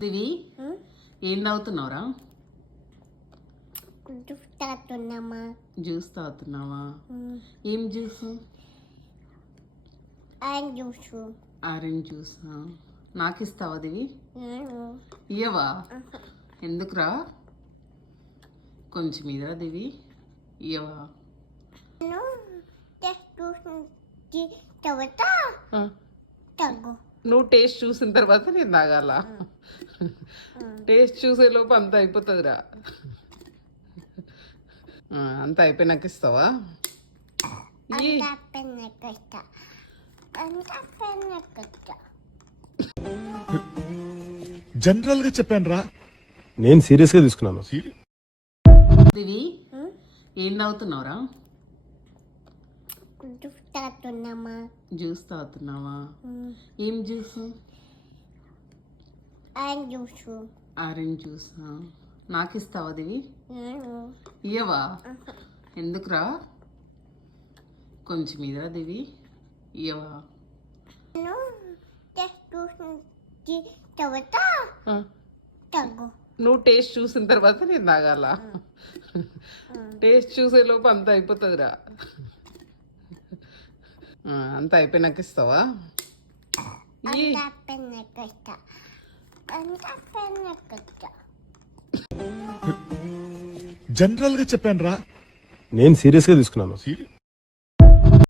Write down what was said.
దివి ఏం తాగుతున్నావురా? Juice తాగుతున్నామా. Juice తాగుతున్నావా? ఏం juice? Orange juice. Orange juice. నాకు ఇస్తావా దివి? ఇయ్యవా? ఎందుకురా? కొంచెం ఇదిరా దివి, ఇయ్యవా? నువ్వు టేస్ట్ చూసిన తర్వాత నేను తాగాల. టేస్ట్ చూసే లోపు అంత అయిపోతుందిరా. అంత అయిపోయినాక ఇస్తావా? జనరల్ గా చెప్పాను రా, నేను సీరియస్ గా తీసుకున్నాను. దివి ఏం తాగుతున్నావురా? జ్యూస్ తాగుతున్నామా. జ్యూస్ తాగుతున్నావా? ఏం juice? Orange juice. Orange juice. నాకు ఇస్తావా దివి? ఇయ్యవా? ఎందుకురా? కొంచెం ఇదిరా దివి, ఇయ్యవా? నువ్వు టేస్ట్ చూసిన తర్వాత నేను తాగాల. టేస్ట్ చూసే లోపు అంత అయిపోతుందిరా. అంత అయిపోయినాక ఇస్తావా? జనరల్ గా చెప్పాను రా, నేను సీరియస్ గా తీసుకున్నాను.